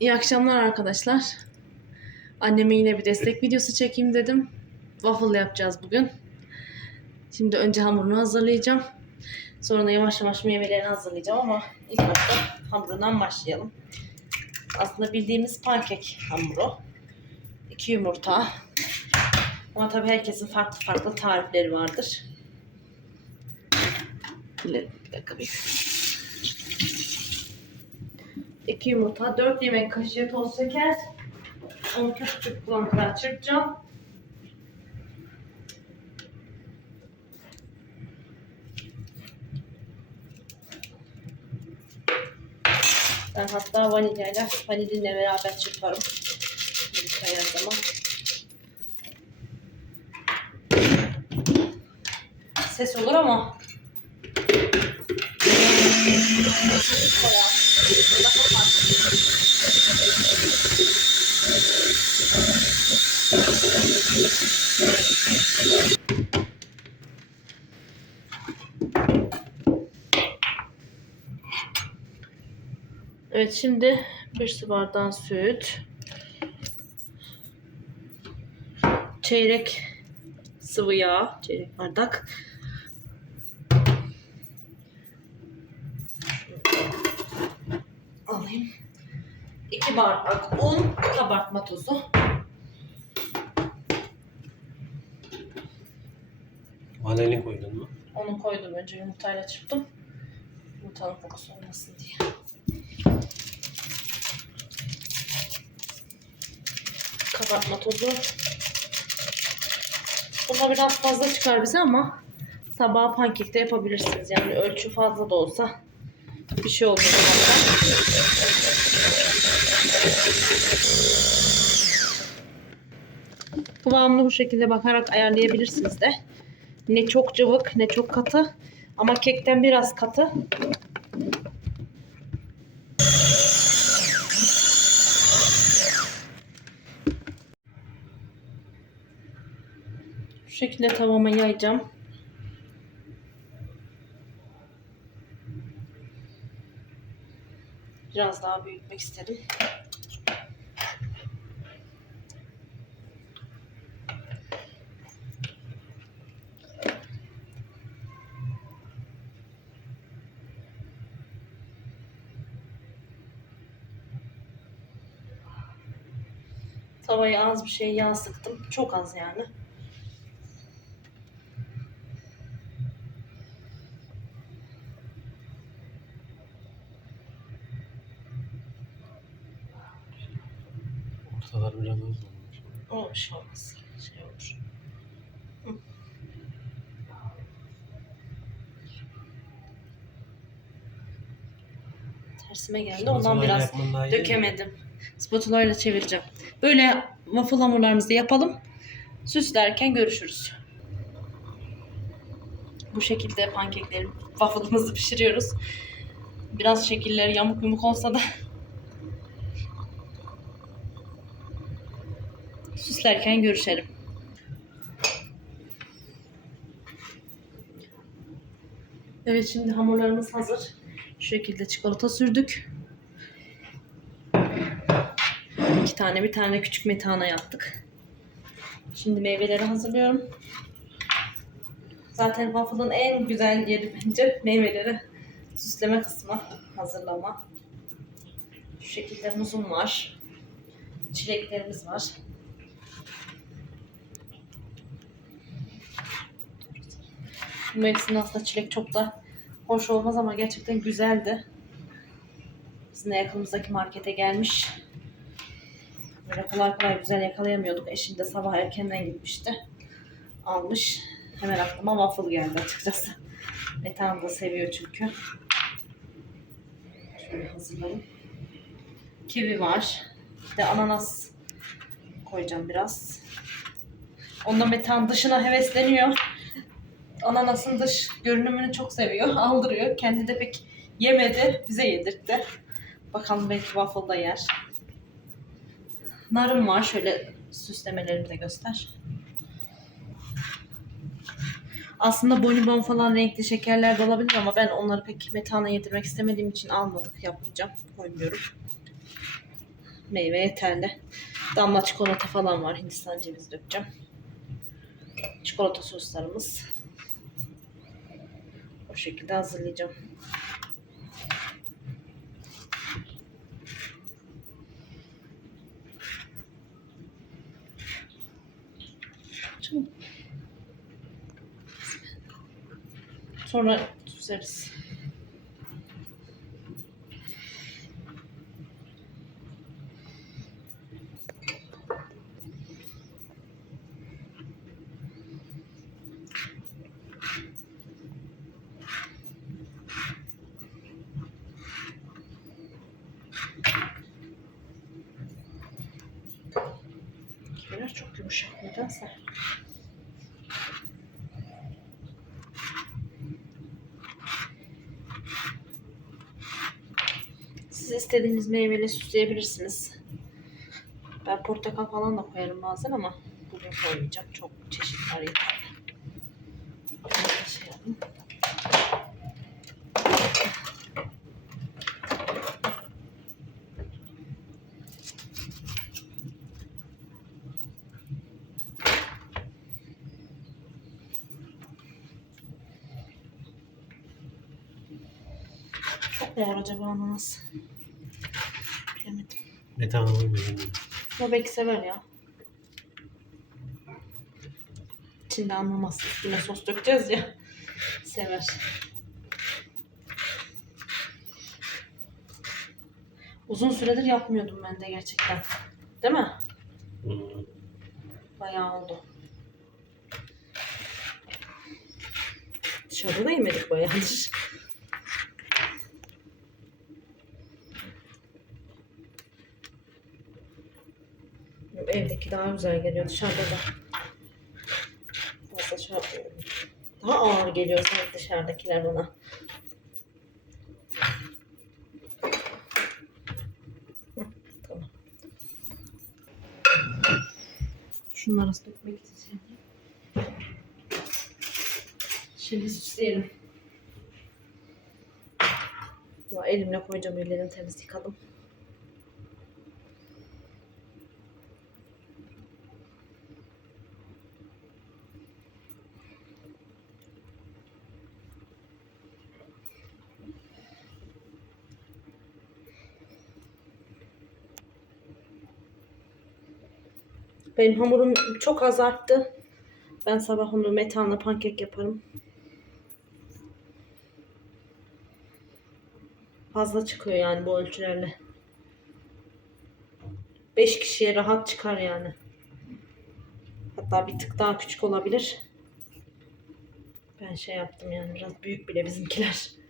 İyi akşamlar arkadaşlar. Anneme yine bir destek videosu çekeyim dedim. Waffle yapacağız bugün. Şimdi önce hamurunu hazırlayacağım. Sonra da yavaş yavaş meyvelerini hazırlayacağım ama ilk başta hamurundan başlayalım. Aslında bildiğimiz pankek hamuru. İki yumurta. Ama tabii herkesin farklı farklı tarifleri vardır. Bir dakika bir. 2 yumurta, 4 yemek kaşığı toz şeker. Onu küçük küçük kullanıklar çırpacağım. Ben hatta vanilyayla, vanilinle beraber çırparım. Her zaman. Ses olur ama bayağı. Evet şimdi bir su bardağı süt. Çeyrek sıvı yağ, çeyrek bardak. Alayım. 2 bardak un, kabartma tozu. Vanilin koydun mu? Onu koydum önce yumurtayla çırptım. Yumurtanın kokusu olmasın diye. Kabartma tozu. Buna biraz fazla çıkar bize ama sabah pankekte yapabilirsiniz. Yani ölçü fazla da olsa bir şey olmaz. Kıvamını bu şekilde bakarak ayarlayabilirsiniz de. Ne çok cıvık ne çok katı. Ama kekten biraz katı. Şu şekilde tavama yayacağım. Biraz daha büyütmek istedim. Tavaya az bir şey yağ sıktım. Çok az yani. Ortalar biraz az olmuş. O bir şey olmaz. Şey olur. Hı. Tersime geldi. Ondan biraz dökemedim. Spatula ile çevireceğim. Böyle waffle hamurlarımızı yapalım. Süslerken görüşürüz. Bu şekilde pankekleri, waffle'ımızı pişiriyoruz. Biraz şekilleri yamuk yumuk olsa da süslerken görüşelim. Evet şimdi hamurlarımız hazır. Şu şekilde çikolata sürdük. İki tane bir tane küçük metana yaptık. Şimdi meyveleri hazırlıyorum. Zaten waffle'ın en güzel yeri bence meyveleri süsleme kısmı, hazırlama. Şu şekilde muzum var. Çileklerimiz var. Bu mevsimde aslında çilek çok da hoş olmaz ama gerçekten güzeldi. Bizim de yakınımızdaki markete gelmiş. Böyle kolay kolay güzel yakalayamıyorduk. Eşim de sabah erkenden gitmişti. Almış. Hemen aklıma waffle geldi açıkçası. Metan da seviyor çünkü. Şöyle hazırlayayım. Kivi var. Bir de ananas koyacağım biraz. Onda metan dışına hevesleniyor. Ananasın dış görünümünü çok seviyor. Aldırıyor. Kendi de pek yemedi. Bize yedirtti. Bakalım belki waffle da yer. Narım var. Şöyle süslemelerimi de göster. Aslında bonibon falan renkli şekerler de olabilir ama ben onları pek metana yedirmek istemediğim için almadık. Yapmayacağım. Koymuyorum. Meyve yeterli. Damla çikolata falan var. Hindistan cevizi dökeceğim. Çikolata soslarımız. Şekilde hazırlayacağım. Sonra süzeriz. Biraz çok yumuşak nedense. Siz istediğiniz meyveyle süsleyebilirsiniz. Ben portakal falan da koyarım bazen ama bugün koymayacağım. Çok çeşit var yeterli. Şöyle şey yapayım. Mu var acaba ananas? Bilemedim. Metanı uymuyor. Ama belki sever ya. İçinde anlamaz. Üstüne sos dökeceğiz ya. Sever. Uzun süredir yapmıyordum ben de gerçekten. Değil mi? Hmm. Bayağı oldu. Dışarıda da yemedik bayağıdır. Daha güzel geliyor dışarıda da. Fazla. Daha ağır geliyor sanki dışarıdakiler bana. Tamam. Şunları dökmek için. Şimdi süsleyelim. Elimle koyacağım ellerini temiz yıkadım. Benim hamurum çok az arttı. Ben sabah onu metanla pankek yaparım. Fazla çıkıyor yani bu ölçülerle. 5 kişiye rahat çıkar yani. Hatta bir tık daha küçük olabilir. Ben şey yaptım yani biraz büyük bile bizimkiler.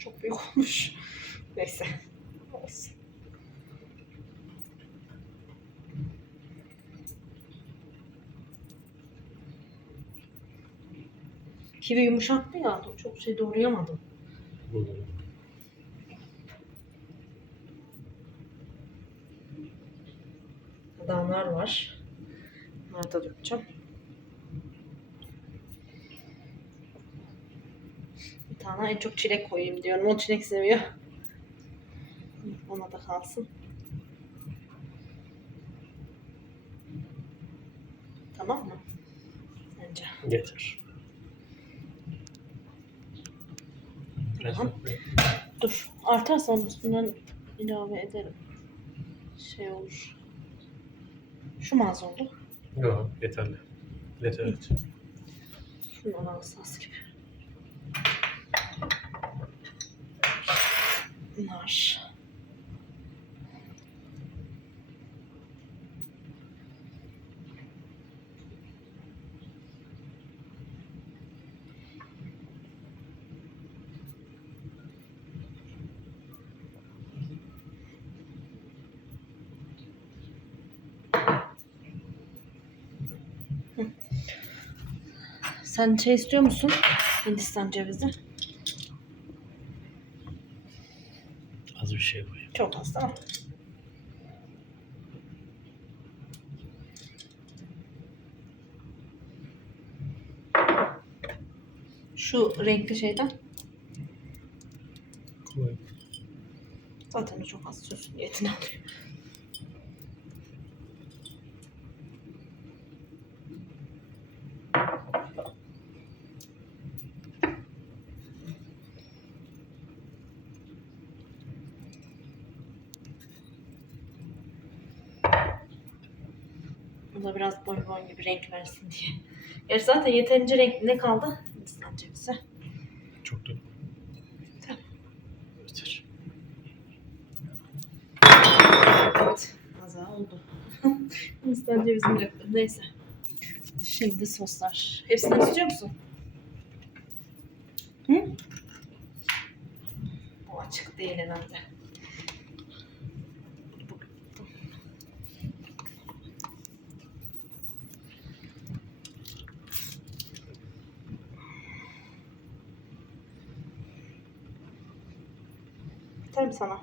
Çok büyük olmuş. Neyse. Olsun. Kivi yumuşaktı ya. Çok şey doğrayamadım. Adamlar var. Bunları da dökeceğim. Tane en çok çilek koyayım diyorum. O çilek seviyor. Ona da kalsın. Tamam mı? Bence. Yeter. Tamam. Dur. Artarsa üstünden ilave ederim. Şey olur. Şu mu az oldu? Yok yeterli. Yeter evet. Şundan alsa az gibi. Nar. Sen şey istiyor musun? Hindistan cevizi. Az Az bir şey koy. Çok az tamam. Şu renkli şeyden Koy. zaten o çok az sürsün niyetini alıyor. Bu da biraz bonbon gibi renk versin diye. Gerçi zaten yeterince renkli ne kaldı? Hindistan cevizi. Çok da. Tamam. Yeter. Evet. Kaza oldu. Hindistan cevizini döktüm. Neyse. Şimdi soslar. Hepsinden istiyor musun? Hı? Bu açık değil herhalde. Sana?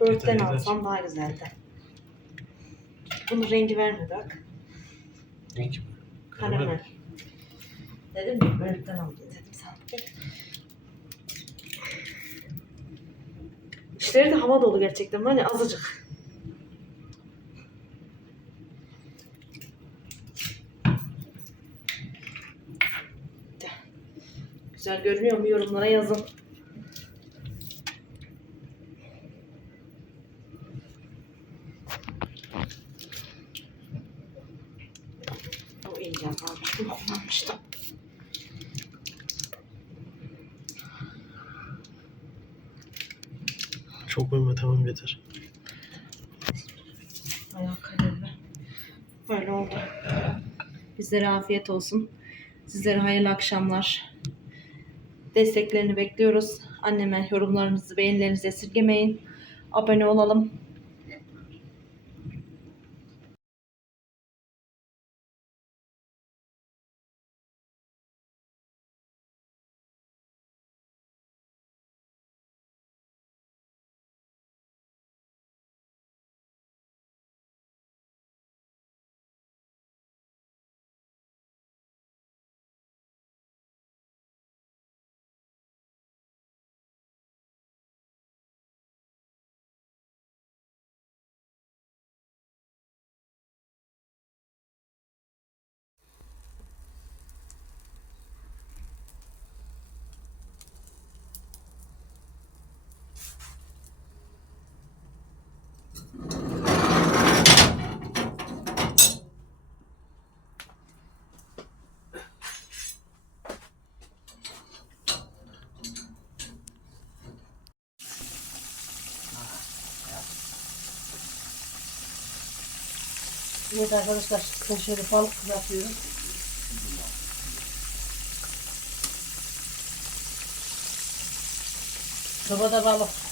Yeter, yeter. alsam daha güzeldi. Bunun rengi vermedi bak. Ne ki? Karamel. Dedim ya börkten aldım dedim sana. İşleri de hava dolu gerçekten. Hani azıcık. Güzel görünüyor mu yorumlara yazın. O iyice azalmış. Bunu kullanmıştım. Çok koyma tamam yeter. Ayak. Böyle oldu. Bizlere afiyet olsun. Sizlere hayırlı akşamlar. Desteklerini bekliyoruz. Anneme yorumlarınızı, beğenilerinizi esirgemeyin. Abone olalım. Evet arkadaşlar şöyle balık kızartıyorum. Sobada balık.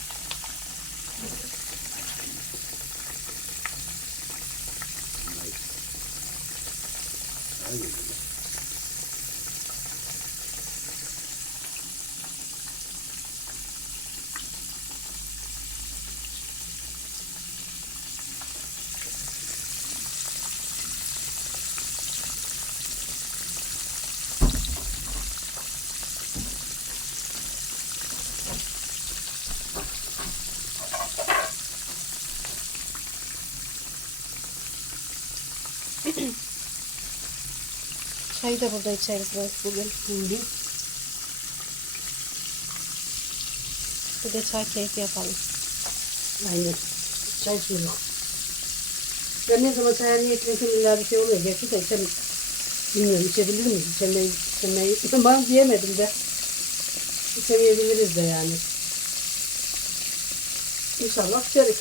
Çayı da burada içeriz bugün. Hı hı. Bir de çay keyfi yapalım. Aynen. Çay içmiyorum. Ben ne zaman çaya niyetlensem illa bir şey oluyor. Gerçi de içem, bilmiyorum içebilir miyiz? İçemeyi, içemeyi, ben diyemedim de. İçemeyebiliriz de yani. İnşallah içeriz.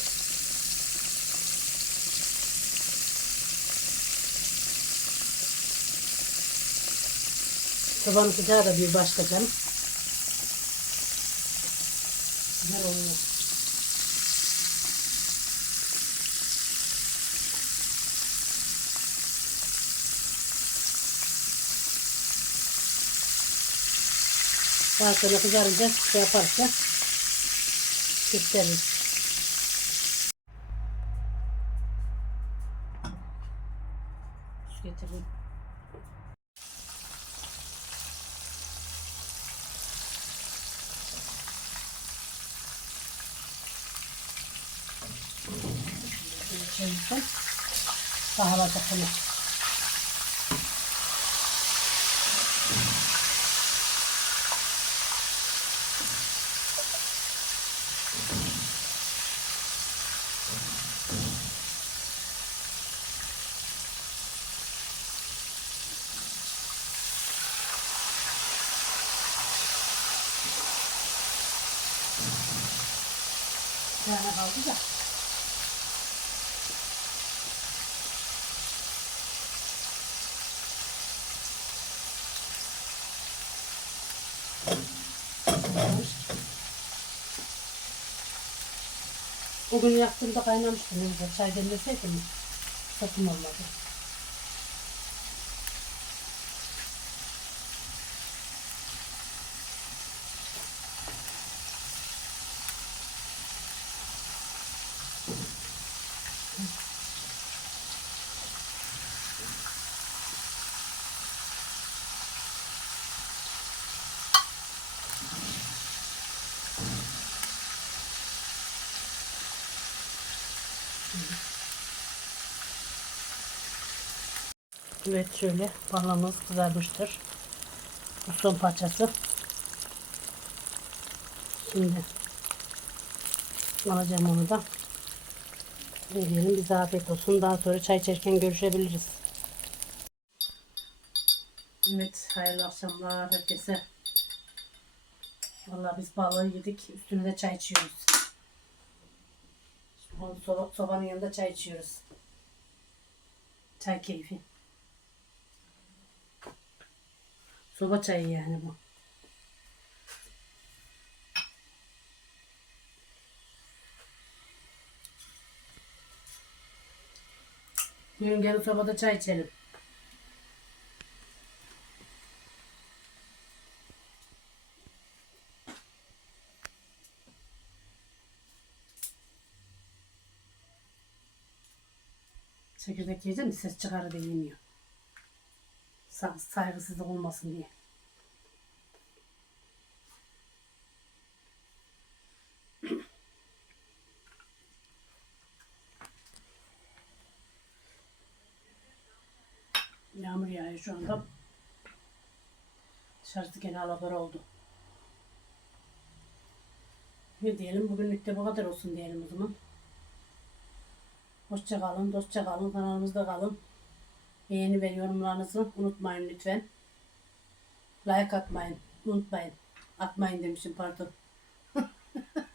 Sobanın sıcağı da bir başka canım. Güzel oluyor. Daha sonra kızarınca şey yaparsa gösteririz. Yani kaldı da. O gün yaktığımda kaynamıştı. Çay demleseydim sakın olmadı. Evet şöyle balığımız kızarmıştır. Bu son parçası. Şimdi alacağım onu da. Ne diyelim bize afiyet olsun. Daha sonra çay içerken görüşebiliriz. Evet hayırlı akşamlar herkese. Vallahi biz balığı yedik. Üstüne çay içiyoruz. Sobanın yanında çay içiyoruz. Çay keyfi. Soba çayı yani bu. Bugün gelin sobada çay içelim. Çekirdek yiyeceğim ses çıkarır diye yemiyor. Sa- saygısızlık olmasın diye. Yağmur yağıyor şu anda. Dışarısı gene alabora oldu. Ne diyelim bugünlük de bu kadar olsun diyelim o zaman. Hoşça kalın, dostça kalın, kanalımızda kalın. Beğeni ve yorumlarınızı unutmayın lütfen. Like atmayın, unutmayın. Atmayın demişim pardon.